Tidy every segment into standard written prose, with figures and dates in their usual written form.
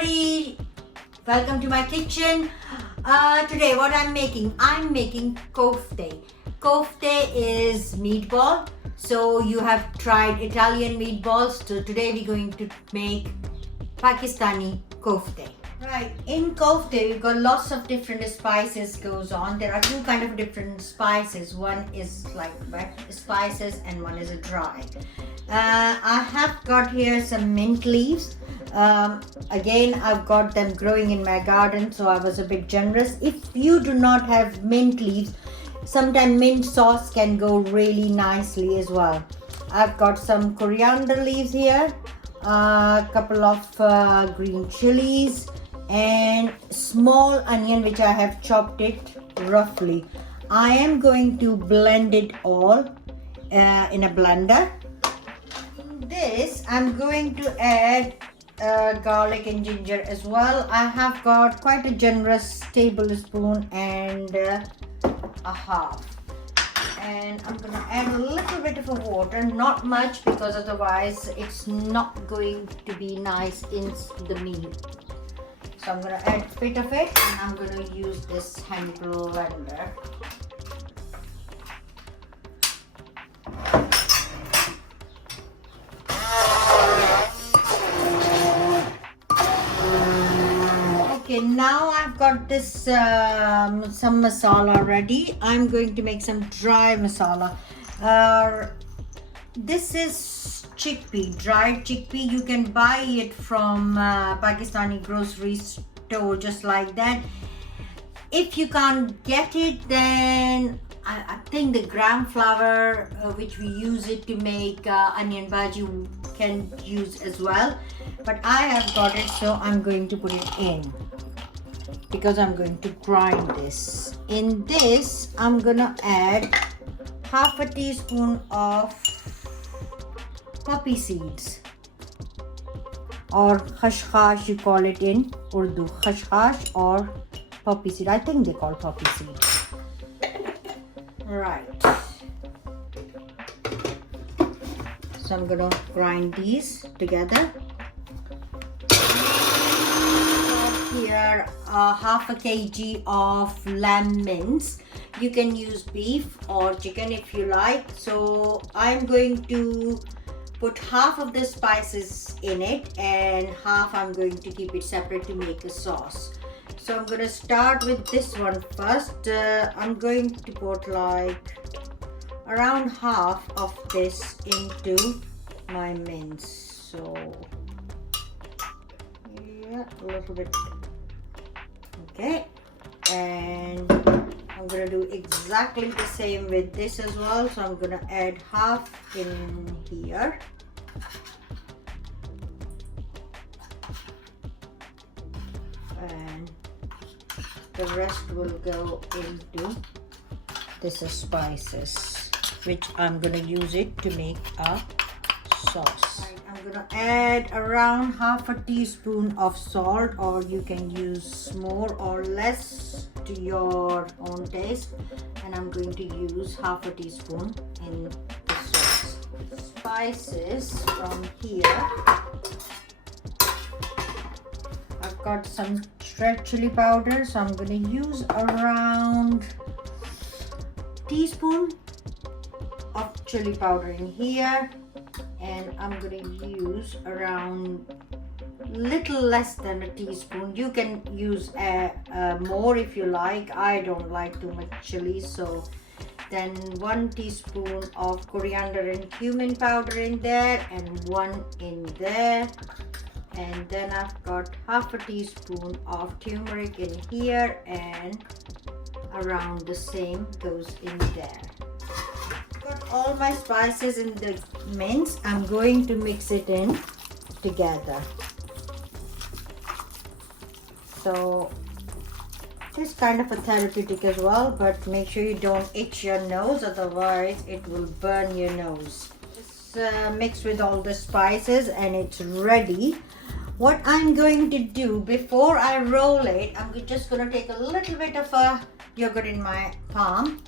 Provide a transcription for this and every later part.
everybody, welcome to my kitchen. Today what I'm making kofte. Kofte is meatball. So you have tried Italian meatballs. So today we're going to make Pakistani kofte. Right, in kofte we've got lots of different spices goes on. There are two kind of different spices. One is like wet spices and one is a dry. I have got here some mint leaves. Again, I've got them growing in my garden, so I was a bit generous. If you do not have mint leaves, sometimes mint sauce can go really nicely as well. I've got some coriander leaves here, a couple of green chillies, and small onion which I have chopped it roughly. I am going to blend it all in a blender. This I'm going to add garlic and ginger as well. I have got quite a generous tablespoon and a half, and I'm gonna add a little bit of water, not much because otherwise it's not going to be nice in the meat. So I'm gonna add a bit of it and I'm gonna use this hand blender. Okay, now I've got this some masala ready. I'm going to make some dry masala. This is chickpea, dried chickpea. You can buy it from Pakistani grocery store just like that. If you can't get it, then I think the gram flour which we use it to make onion bhaji can use as well. But I have got it, so I'm going to put it in because I'm going to grind this. In this, I'm gonna add half a teaspoon of poppy seeds, or khashkhash you call it in Urdu, khashkhash or poppy seed. I think they call poppy seed. Right. So I'm gonna grind these together. Here half a kg of lamb mince. You can use beef or chicken if you like. So I'm going to put half of the spices in it and half I'm going to keep it separate to make a sauce. So I'm going to start with this one first. I'm going to put like around half of this into my mince. So yeah, a little bit. Okay, and I'm gonna do exactly the same with this as well. So I'm gonna add half in here. And the rest will go into this spices, which I'm gonna use it to make a sauce. I'm gonna add around half a teaspoon of salt, or you can use more or less to your own taste, and I'm going to use half a teaspoon in the sauce. Spices from here, I've got some red chili powder, so I'm going to use around teaspoon of chili powder in here, and I'm going to use around little less than a teaspoon. You can use more if you like. I don't like too much chili, so then 1 teaspoon of coriander and cumin powder in there and 1 in there. And then I've got half a teaspoon of turmeric in here, and around the same goes in there. Got all my spices in the mince. I'm going to mix it in together. So it's kind of a therapeutic as well, but make sure you don't itch your nose, otherwise it will burn your nose. Just mix with all the spices and it's ready. What I'm going to do before I roll it, I'm just going to take a little bit of yogurt in my palm,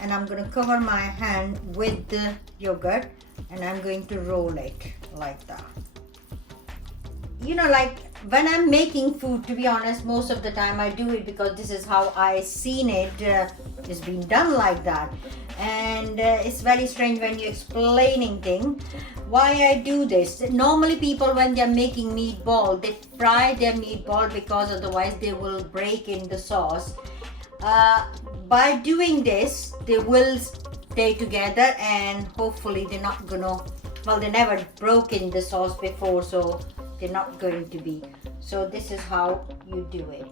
and I'm going to cover my hand with the yogurt, and I'm going to roll it like that. You know, like when I'm making food, to be honest, most of the time I do it because this is how I seen it. It's been done like that, and it's very strange when you're explaining things why I do this. Normally people, when they're making meatball, they fry their meatball because otherwise they will break in the sauce. By doing this, they will stay together, and hopefully they're not gonna, well, they never broke in the sauce before, so they're not going to be. So this is how you do it.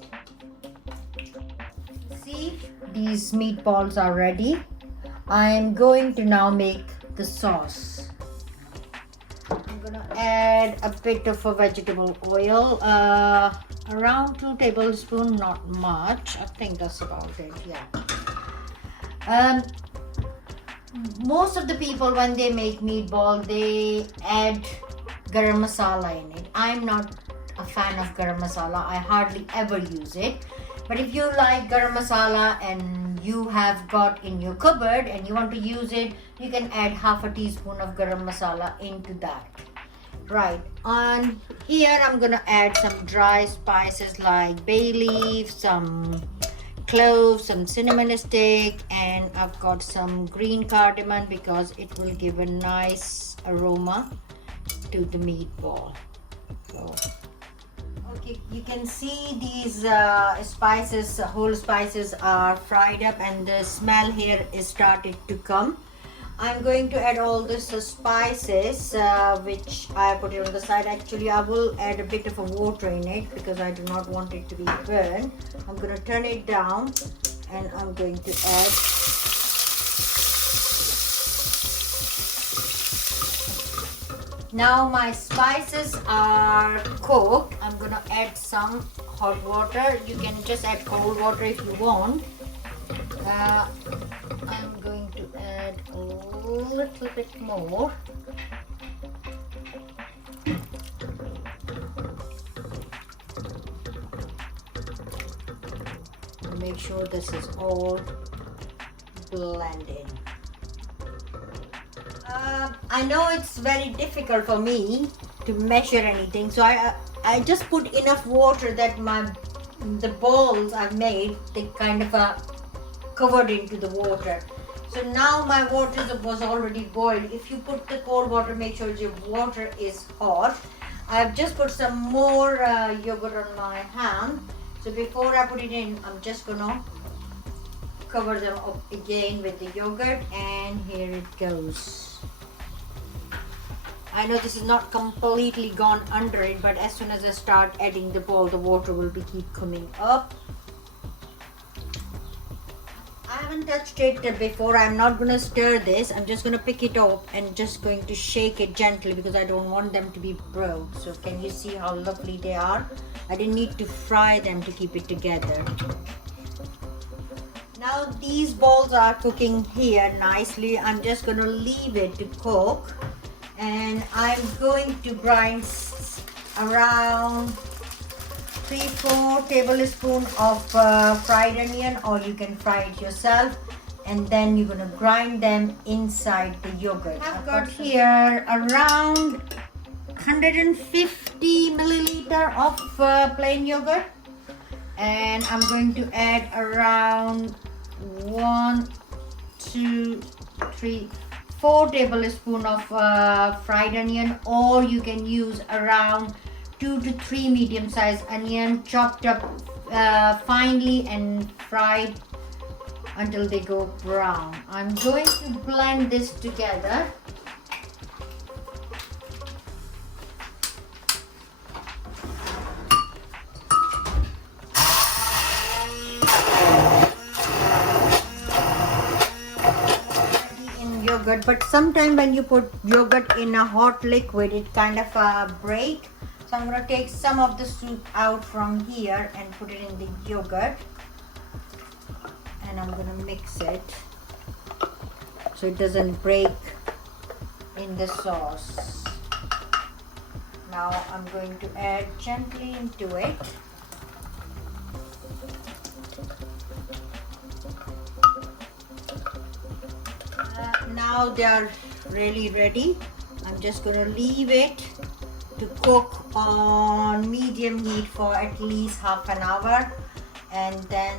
See, these meatballs are ready. I'm going to now make the sauce. I'm gonna add a bit of a vegetable oil, around 2 tablespoons, not much. I think that's about it. Yeah. Most of the people, when they make meatball, they add garam masala in it. I'm not a fan of garam masala. I hardly ever use it. But if you like garam masala and you have got in your cupboard and you want to use it, you can add half a teaspoon of garam masala into that. Right, on here I'm gonna add some dry spices like bay leaf, some cloves, some cinnamon stick, and I've got some green cardamom because it will give a nice aroma to the meatball. So, okay, you can see these spices, whole spices are fried up, and the smell here is started to come. I'm going to add all this spices, which I put it on the side. Actually, I will add a bit of a water in it because I do not want it to be burned. I'm going to turn it down, and I'm going to add now my spices are cooked. I'm going to add some hot water. You can just add cold water if you want. I'm going to add a little bit more. Make sure this is all blended. I know it's very difficult for me to measure anything, so I just put enough water that the balls I've made, they kind of covered into the water. So now my water was already boiled. If you put the cold water, make sure your water is hot. I've just put some more yogurt on my hand. So before I put it in, I'm just gonna cover them up again with the yogurt, and here it goes. I know this is not completely gone under it, but as soon as I start adding the ball, the water will keep coming up. I haven't touched it before. I'm not going to stir this. I'm just going to pick it up and just going to shake it gently because I don't want them to be broke. So can you see how lovely they are? I didn't need to fry them to keep it together. Now these balls are cooking here nicely. I'm just going to leave it to cook, and I'm going to grind around 3-4 tablespoons of fried onion, or you can fry it yourself, and then you're gonna grind them inside the yogurt. I've got here around 150 milliliter of plain yogurt, and I'm going to add around 1, 2, 3, 4 tablespoons of fried onion, or you can use around 2 to 3 medium-sized onion chopped up finely and fried until they go brown. I'm going to blend this together. Yogurt, but sometimes when you put yogurt in a hot liquid, it kind of breaks. So I'm going to take some of the soup out from here and put it in the yogurt, and I'm going to mix it so it doesn't break in the sauce. Now I'm going to add gently into it. Now they are really ready. I'm just going to leave it to cook on medium heat for at least half an hour, and then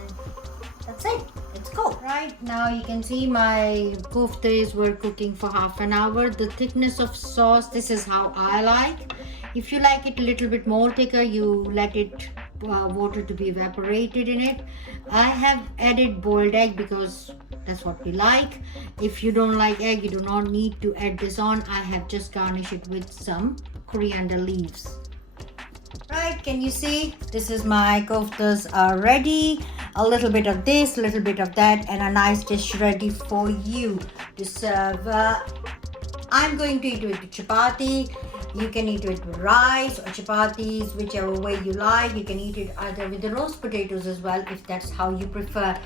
that's it. It's cooked. Right now you can see my koftes were cooking for half an hour. The thickness of sauce, this is how I like. If you like it a little bit more thicker, you let it water to be evaporated in it. I have added boiled egg because that's what we like. If you don't like egg, you do not need to add this on. I have just garnished it with some coriander leaves. Right, can you see? This is my koftas are ready. A little bit of this, a little bit of that, and a nice dish ready for you to serve. I'm going to eat it with chapati. You can eat it with rice or chapatis, whichever way you like. You can eat it either with the roast potatoes as well, if that's how you prefer.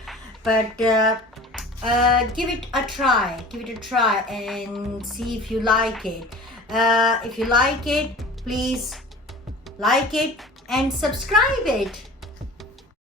But give it a try. Give it a try and see if you like it. If you like it, please like it and subscribe it.